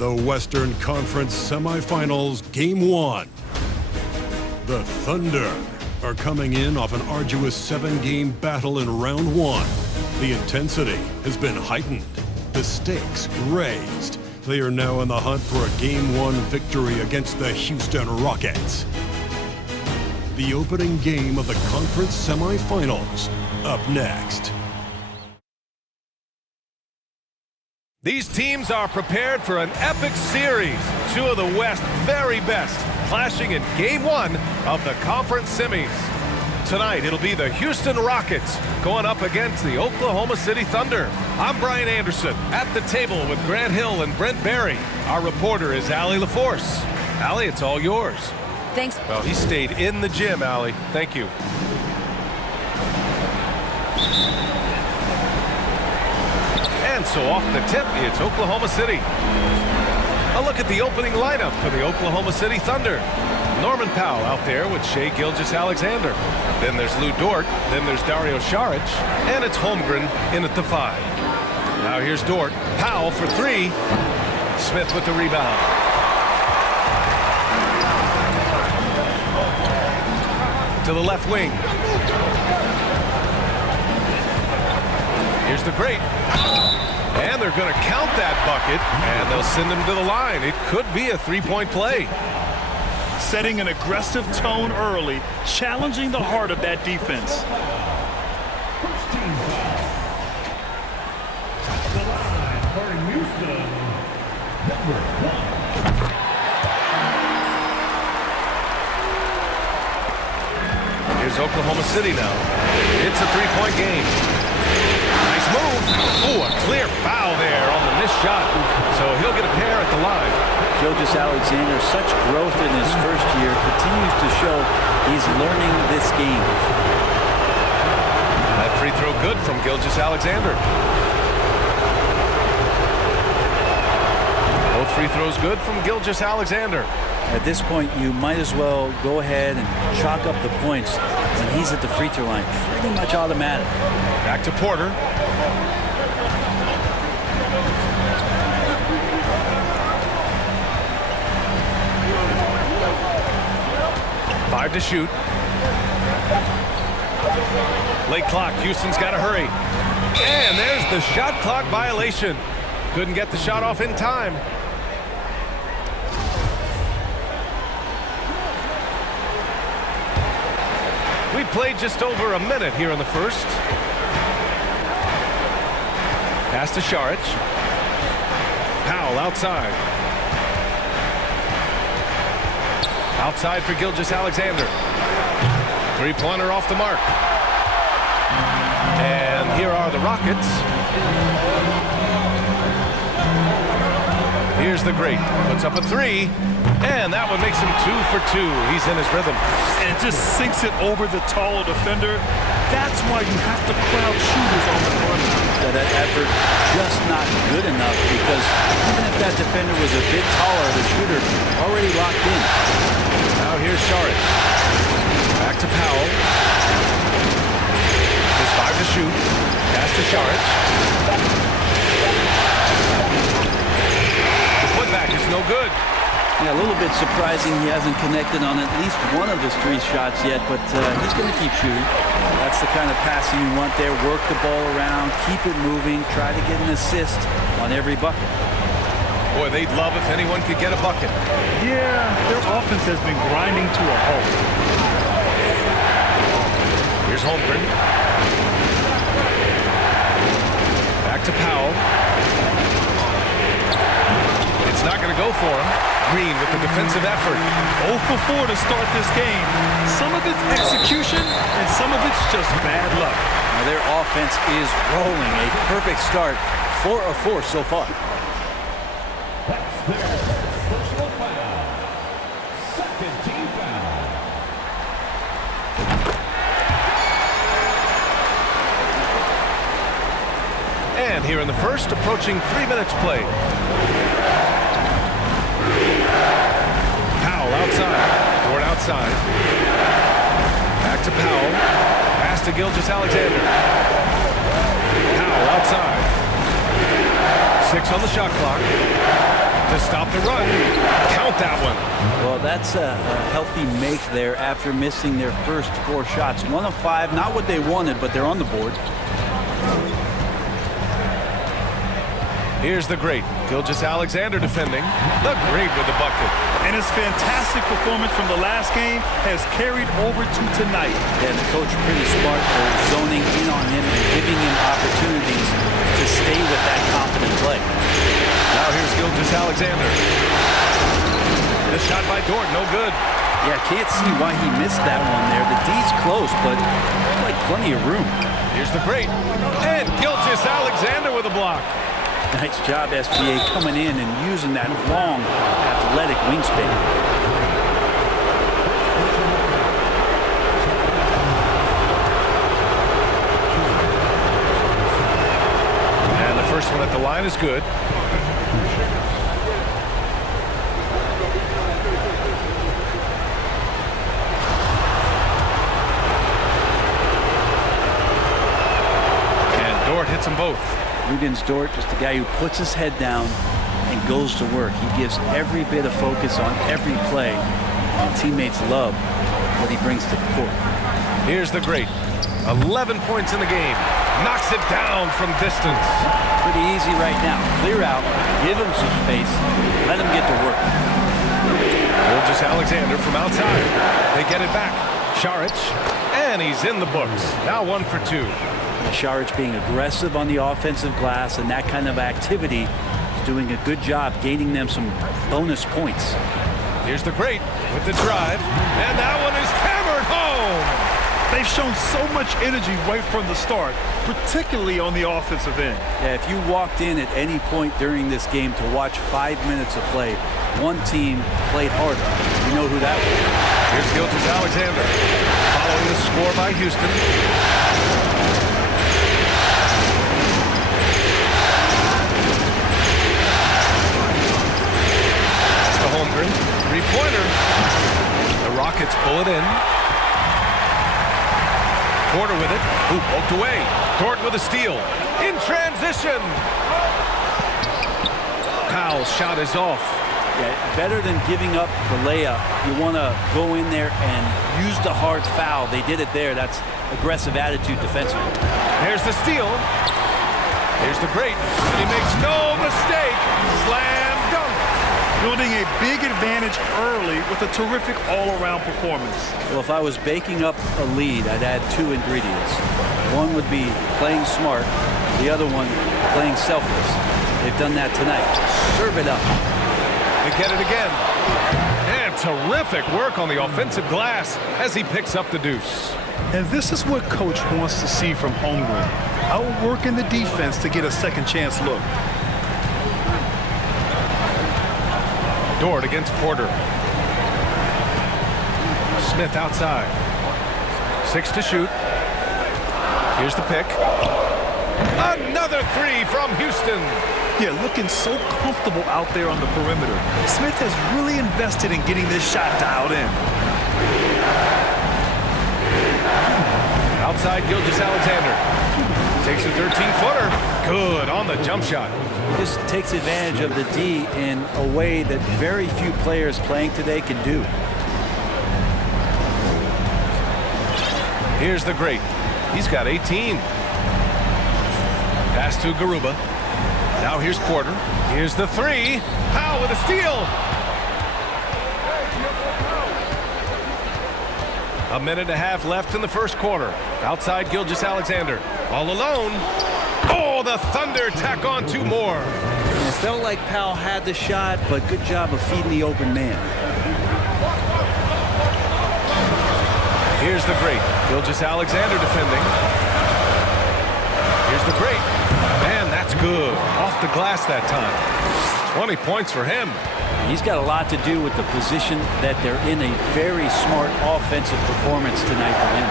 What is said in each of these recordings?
the Western Conference Semifinals, Game 1. The Thunder are coming in off an arduous 7-game battle in round 1. The intensity has been heightened, the stakes raised. They are now in the hunt for a Game 1 victory against the Houston Rockets. The opening game of the conference semifinals, up next. These teams are prepared for an epic series. Two of the West's very best clashing in Game 1 of the conference semis. Tonight, it'll be the Houston Rockets going up against the Oklahoma City Thunder. I'm Brian Anderson at the table with Grant Hill and Brent Barry. Our reporter is Allie LaForce. Allie, it's all yours. Thanks. Well, he stayed in the gym, Allie. Thank you. And so off the tip, it's Oklahoma City. A look at the opening lineup for the Oklahoma City Thunder. Norman Powell out there with Shai Gilgeous-Alexander. Then there's Lou Dort. Then there's Dario Saric. And it's Holmgren in at the 5. Now here's Dort. Powell for 3. Smith with the rebound. To the left wing. Here's the great. And they're going to count that bucket, and they'll send him to the line. It could be a three-point play. Setting an aggressive tone early, challenging the heart of that defense. First team foul. The line for Houston, number 1. Here's Oklahoma City now. It's a three-point game. Nice move. Oh, a clear foul there on the missed shot. So he'll get a pair at the line. Gilgeous-Alexander, such growth in his first year, continues to show he's learning this game. That free throw good from Gilgeous-Alexander. Both free throws good from Gilgeous-Alexander. At this point, you might as well go ahead and chalk up the points when he's at the free throw line. Pretty much automatic. Back to Porter. Five to shoot. Late clock. Houston's got to hurry. And there's the shot clock violation. Couldn't get the shot off in time. We played just over a minute here in the first. Pass to Saric. Powell outside. Outside for Gilgeous-Alexander. Three-pointer off the mark. And here are the Rockets. Here's the great. Puts up a 3. And that one makes him 2 for 2. He's in his rhythm. And just sinks it over the taller defender. That's why you have to crowd shooters on the perimeter. That effort just not good enough, because even if that defender was a bit taller, the shooter already locked in. Now here's Saric. Back to Powell. There's 5 to shoot. Pass to Saric. The putback is no good. Yeah, a little bit surprising he hasn't connected on at least one of his 3 shots yet, but he's going to keep shooting. That's the kind of passing you want there. Work the ball around, keep it moving, try to get an assist on every bucket. Boy, they'd love if anyone could get a bucket. Yeah, their offense has been grinding to a halt. Here's Holmgren. Back to Powell. It's not going to go for him. Green with the defensive effort. 0 for 4 to start this game. Some of it's execution, and some of it's just bad luck. Now their offense is rolling. A perfect start. 4 of 4 so far. That's their personal foul. Second team foul. And here in the first, approaching 3 minutes played. Powell outside. Dort outside. Back to Powell. Pass to Gilgeous-Alexander. Powell outside. 6 on the shot clock. to stop the run. Count that one. Well, that's a healthy make there after missing their first 4 shots. 1 of 5, not what they wanted, but they're on the board. Here's the great Gilgeous-Alexander defending. The great with the bucket. And his fantastic performance from the last game has carried over to tonight. Yeah, the coach pretty smart for zoning in on him and giving him opportunities to stay with that confident play. Now here's Gilgeous-Alexander. The shot by Dort, no good. Yeah, can't see why he missed that one there. The D's close, but like plenty of room. Here's the great. And Gilgeous-Alexander with a block. Nice job, SGA, coming in and using that long, athletic wingspan. And the first one at the line is good. And Dort hits them both. Luguentz Dort, just a guy who puts his head down and goes to work. He gives every bit of focus on every play, and teammates love what he brings to the court. Here's the great. 11 points in the game. Knocks it down from distance. Pretty easy right now. Clear out, give him some space, let him get to work. Gilgeous-Alexander from outside. They get it back. Šarić, and he's in the books. Now 1 for 2. Šarić being aggressive on the offensive glass, and that kind of activity is doing a good job gaining them some bonus points. Here's the great with the drive, and that one is hammered home. They've shown so much energy right from the start, particularly on the offensive end. Yeah, if you walked in at any point during this game to watch 5 minutes of play, one team played harder. You know who that was. Here's Gilgeous-Alexander following the score by Houston. Holmgren, 3-pointer. The Rockets pull it in. Porter with it. Ooh, poked away. Dort with a steal. In transition. Powell's shot is off. Yeah, better than giving up the layup. You want to go in there and use the hard foul. They did it there. That's aggressive attitude defensively. There's the steal. Here's the great. And he makes no mistake. Slam dunk. Building a big advantage early with a terrific all-around performance. Well, if I was baking up a lead, I'd add 2 ingredients. One would be playing smart. The other one, playing selfless. They've done that tonight. Serve it up. They get it again. And terrific work on the offensive glass as he picks up the deuce. And this is what Coach wants to see from Holmgren. Outworking the defense to get a second chance look. Dort against Porter. Smith outside. 6 to shoot. Here's the pick. Another 3 from Houston. Yeah, looking so comfortable out there on the perimeter. Smith has really invested in getting this shot dialed in. Outside Gilgeous-Alexander. Takes a 13-footer. Good on the jump shot. This takes advantage of the D in a way that very few players playing today can do. Here's the great. He's got 18. Pass to Garuba. Now here's Porter. Here's the 3. Powell with a steal. A minute and a half left in the first quarter. Outside Gilgeous-Alexander. All alone. Oh, the Thunder tack on 2 more. It felt like Powell had the shot, but good job of feeding the open man. Here's the great. Gilgeous-Alexander defending. Here's the great. Man, that's good. Off the glass that time. 20 points for him. He's got a lot to do with the position that they're in. A very smart offensive performance tonight for him.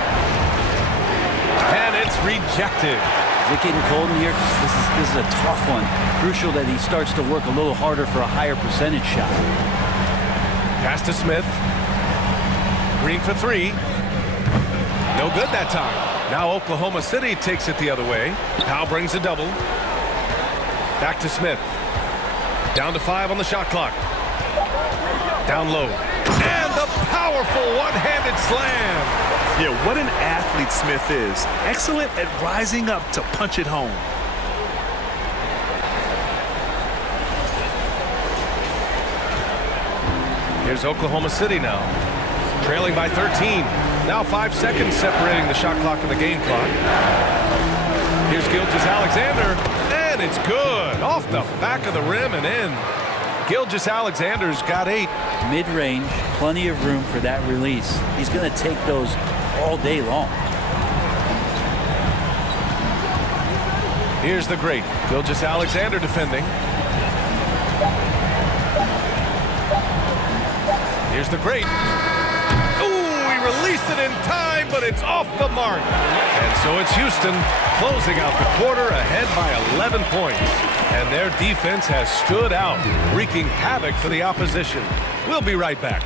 And it's rejected. Is it getting cold in here? This is a tough one. Crucial that he starts to work a little harder for a higher percentage shot. Pass to Smith. Green for 3. No good that time. Now Oklahoma City takes it the other way. Powell brings a double. Back to Smith. Down to 5 on the shot clock. Down low. And the powerful one-handed slam. Yeah, what an athlete Smith is. Excellent at rising up to punch it home. Here's Oklahoma City now. Trailing by 13. Now 5 seconds separating the shot clock and the game clock. Here's Gilgeous-Alexander. And it's good. Off the back of the rim and in. Gilgeous-Alexander's got 8. Mid-range, plenty of room for that release. He's going to take those all day long. Here's the great Gilgeous-Alexander defending. Here's the great. Ooh, he released it in time, but it's off the mark. And so it's Houston closing out the quarter ahead by 11 points. And their defense has stood out, wreaking havoc for the opposition. We'll be right back.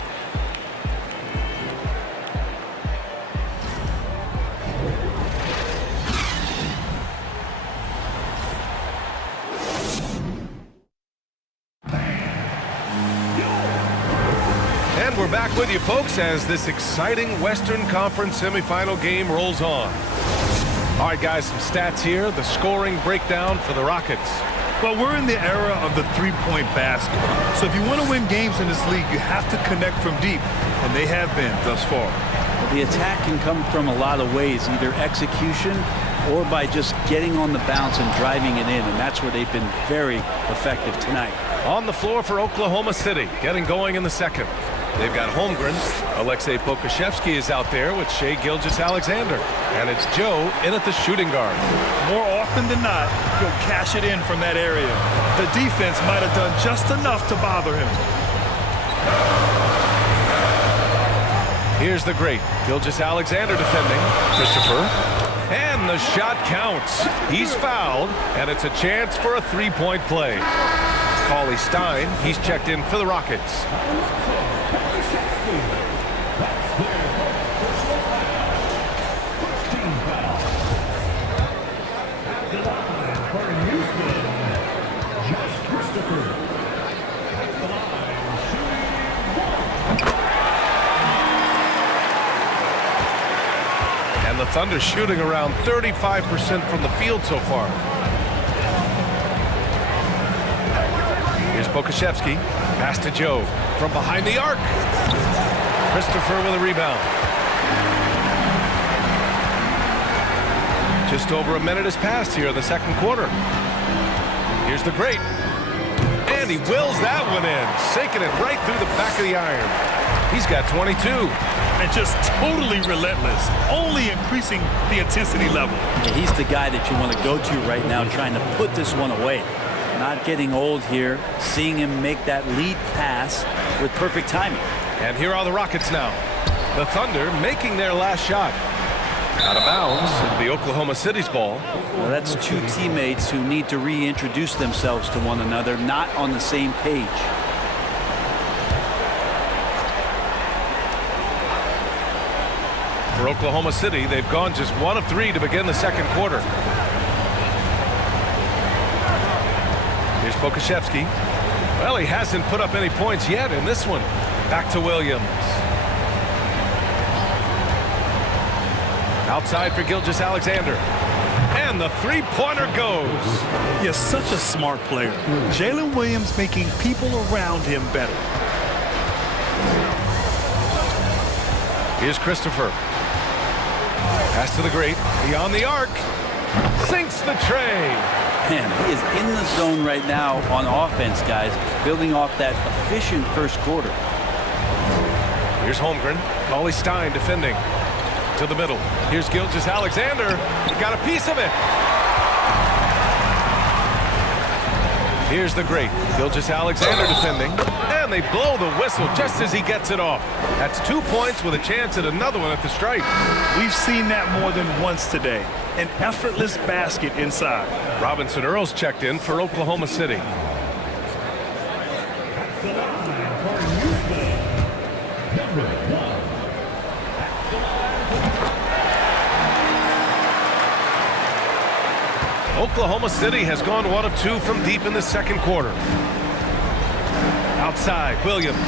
And we're back with you, folks, as this exciting Western Conference semifinal game rolls on. All right, guys, some stats here. The scoring breakdown for the Rockets. Well, we're in the era of the three-point basket. So if you want to win games in this league, you have to connect from deep, and they have been thus far. Well, the attack can come from a lot of ways, either execution or by just getting on the bounce and driving it in, and that's where they've been very effective tonight. On the floor for Oklahoma City, getting going in the second. They've got Holmgren. Alexei Pokusevski is out there with Shai Gilgeous-Alexander. And it's Joe in at the shooting guard. More often than not, he'll cash it in from that area. The defense might have done just enough to bother him. Here's the great Gilgeous-Alexander defending. Christopher. And the shot counts. He's fouled, and it's a chance for a three-point play. Cauley Stein, he's checked in for the Rockets. And the Thunder shooting around 35% from the field so far. Here's Pokusevski. Pass to Joe from behind the arc. Christopher with a rebound. Just over a minute has passed here in the second quarter. Here's the great. And he wills that one in, sinking it right through the back of the iron. He's got 22. And just totally relentless, only increasing the intensity level. Yeah, he's the guy that you want to go to right now, trying to put this one away. Not getting old here, seeing him make that lead pass with perfect timing. And here are the Rockets now. The Thunder making their last shot. Out of bounds, it'll be Oklahoma City's ball. Well, that's two teammates who need to reintroduce themselves to one another, not on the same page. For Oklahoma City, they've gone just 1 of 3 to begin the second quarter. Here's Pokusevski. Well, he hasn't put up any points yet in this one. Back to Williams. Outside for Gilgeous-Alexander. And the three-pointer goes. He's such a smart player. Jalen Williams making people around him better. Here's Christopher. Pass to the great. Beyond the arc. Sinks the tray. Man, he is in the zone right now on offense, guys, building off that efficient first quarter. Here's Holmgren. Cauley Stein defending. To the middle. Here's Gilgeous-Alexander. He got a piece of it. Here's the great Gilgeous-Alexander defending. And they blow the whistle just as he gets it off. That's 2 points with a chance at another one at the stripe. We've seen that more than once today. An effortless basket inside. Robinson Earls checked in for Oklahoma City. Oklahoma City has gone 1 of 2 from deep in the second quarter. Outside, Williams.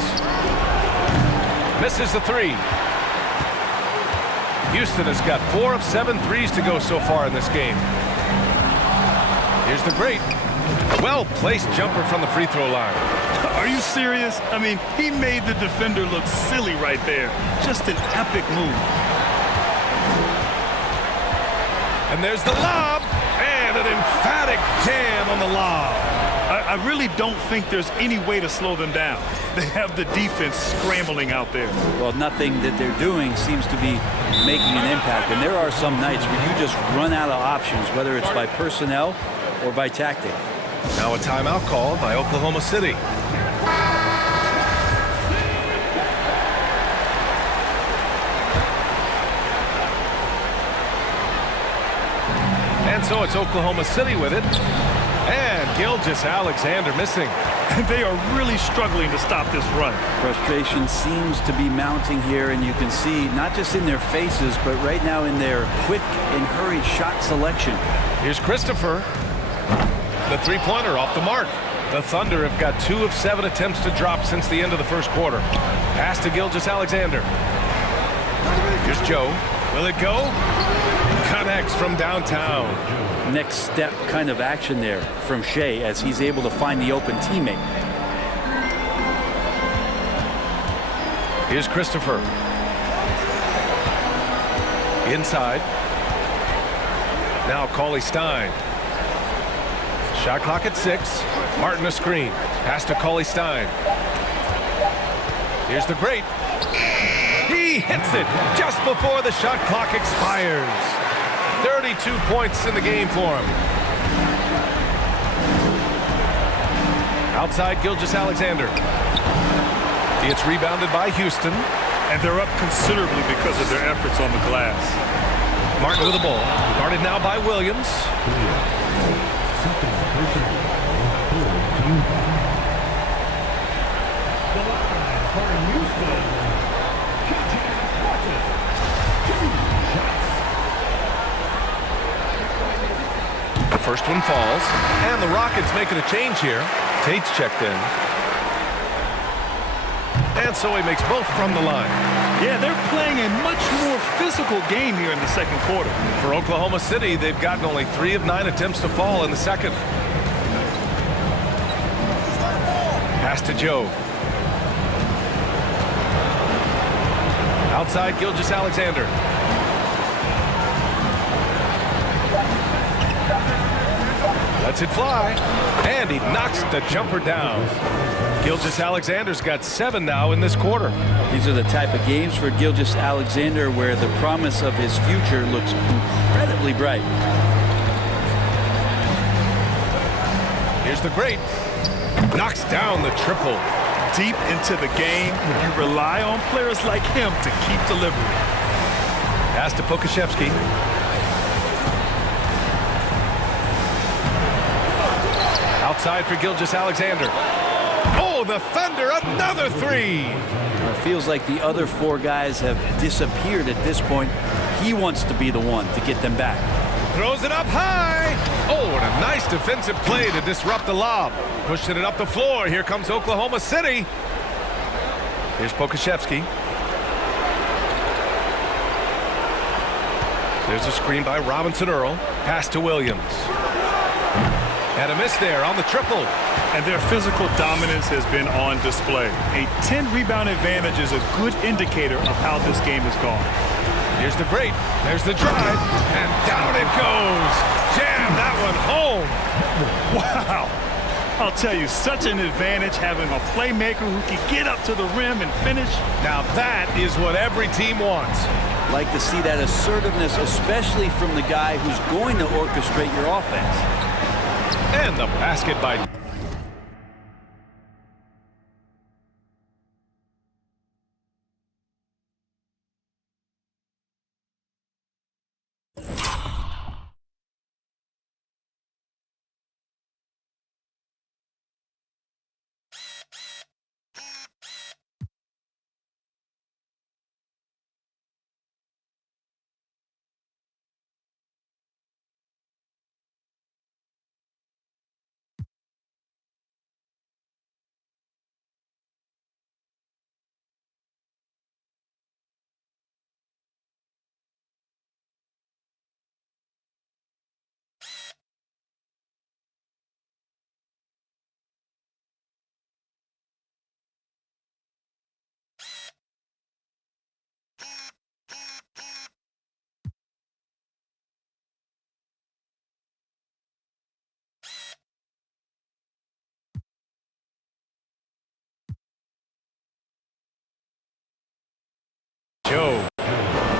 Misses the three. Houston has got 4 of 7 threes to go so far in this game. Here's the great. Well-placed jumper from the free throw line. Are you serious? I mean, he made the defender look silly right there. Just an epic move. And there's the lob. And an emphatic jam on the lob. I really don't think there's any way to slow them down. They have the defense scrambling out there. Well, nothing that they're doing seems to be making an impact. And there are some nights where you just run out of options, whether it's by personnel or by tactic. Now a timeout called by Oklahoma City. And so it's Oklahoma City with it. And Gilgeous-Alexander missing. They are really struggling to stop this run. Frustration seems to be mounting here, and you can see not just in their faces, but right now in their quick and hurried shot selection. Here's Christopher. The three-pointer off the mark. The Thunder have got 2 of 7 attempts to drop since the end of the first quarter. Pass to Gilgeous-Alexander. Here's Joe. Will it go? Connects from downtown. Next step kind of action there from Shea as he's able to find the open teammate. Here's Christopher. Inside. Now Cauley Stein. Shot clock at 6. Martin a screen. Pass to Cauley Stein. Here's the great. He hits it just before the shot clock expires. 32 points in the game for him. Outside, Gilgeous-Alexander. It's rebounded by Houston. And they're up considerably because of their efforts on the glass. Martin with the ball. Guarded now by Williams. The first one falls, and the Rockets making a change here. Tate's checked in. And so he makes both from the line. Yeah, they're playing a much more physical game here in the second quarter. For Oklahoma City, they've gotten only 3 of 9 attempts to fall in the second. Pass to Joe. Outside, Gilgeous-Alexander. Lets it fly, and he knocks the jumper down. Gilgeous-Alexander's got 7 now in this quarter. These are the type of games for Gilgeous-Alexander where the promise of his future looks incredibly bright. Here's the great. Knocks down the triple. Deep into the game, you rely on players like him to keep delivering. Pass to Pokashevsky. Outside for Gilgeous-Alexander. Oh, the Thunder, another 3. It feels like the other 4 guys have disappeared at this point. He wants to be the one to get them back. Throws it up high. Oh, and a nice defensive play to disrupt the lob. Pushing it up the floor. Here comes Oklahoma City. Here's Pokashevsky. There's a screen by Robinson Earl. Pass to Williams. And a miss there on the triple. And their physical dominance has been on display. A 10-rebound advantage is a good indicator of how this game has gone. Here's the great. There's the drive. And down it goes. Jam that one home. Wow. I'll tell you, such an advantage having a playmaker who can get up to the rim and finish. Now that is what every team wants. Like to see that assertiveness, especially from the guy who's going to orchestrate your offense. And the basket by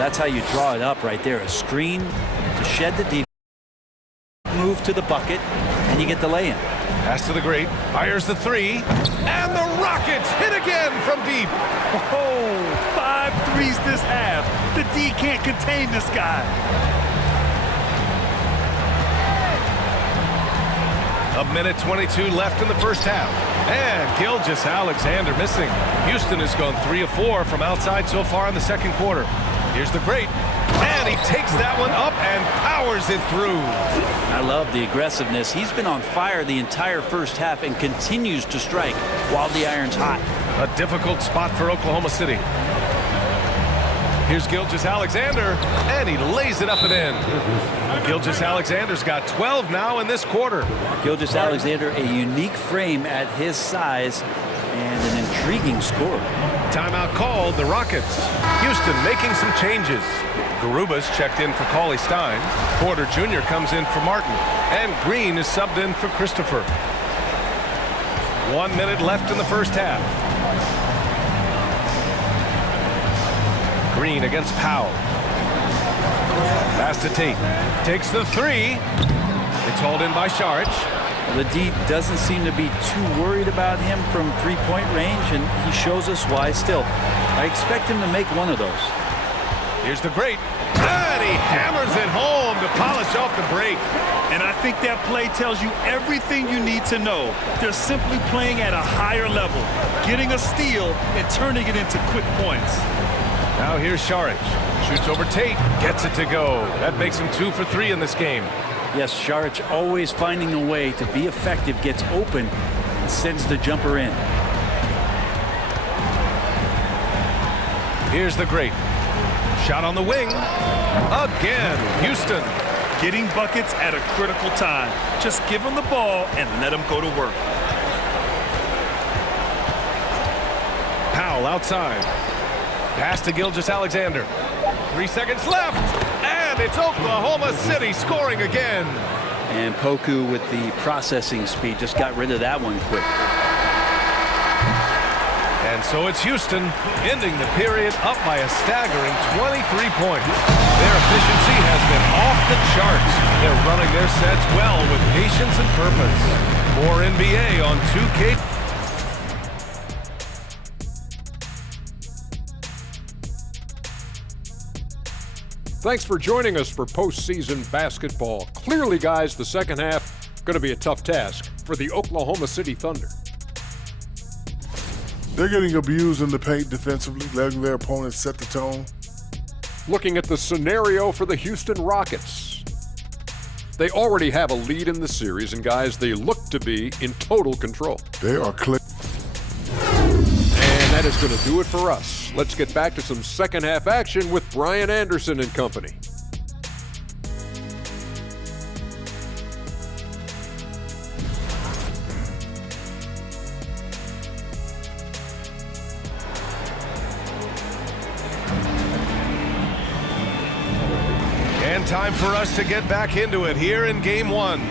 That's how you draw it up right there. A screen to shed the defense, move to the bucket, and you get the lay-in. Pass to the great, fires the three, and the Rockets hit again from deep. Oh, 5 threes this half. The D can't contain this guy. A minute 22 left in the first half. And Gilgeous-Alexander missing. Houston has gone 3 of 4 from outside so far in the second quarter. Here's the great. And he takes that one up and powers it through. I love the aggressiveness. He's been on fire the entire first half and continues to strike while the iron's hot. A difficult spot for Oklahoma City. Here's Gilgeous-Alexander, and he lays it up and in. Gilgeous-Alexander's got 12 now in this quarter. Gilgeous-Alexander, a unique frame at his size and an intriguing score. Timeout called, the Rockets. Houston making some changes. Garuba's checked in for Cauley Stein. Porter Jr. comes in for Martin. And Green is subbed in for Christopher. 1 minute left in the first half. Green against Powell. Pass to Tate. Takes the three. It's hauled in by Saric. The D doesn't seem to be too worried about him from three-point range, and he shows us why still. I expect him to make one of those. Here's the great. And he hammers it home to polish off the break. And I think that play tells you everything you need to know. They're simply playing at a higher level, getting a steal and turning it into quick points. Now here's Saric. Shoots over Tate. Gets it to go. That makes him 2 for 3 in this game. Yes, Saric always finding a way to be effective, gets open, and sends the jumper in. Here's the great. Shot on the wing. Again, Houston. Getting buckets at a critical time. Just give him the ball and let him go to work. Powell outside. Pass to Gilgeous-Alexander. 3 seconds left. And it's Oklahoma City scoring again. And Poku with the processing speed just got rid of that one quick. And so it's Houston ending the period up by a staggering 23 points. Their efficiency has been off the charts. They're running their sets well with patience and purpose. More NBA on 2K. Thanks for joining us for postseason basketball. Clearly, guys, the second half going to be a tough task for the Oklahoma City Thunder. They're getting abused in the paint defensively, letting their opponents set the tone. Looking at the scenario for the Houston Rockets. They already have a lead in the series, and guys, they look to be in total control. They are clear. And that is going to do it for us. Let's get back to some second half action with Brian Anderson and company. And time for us to get back into it here in Game 1.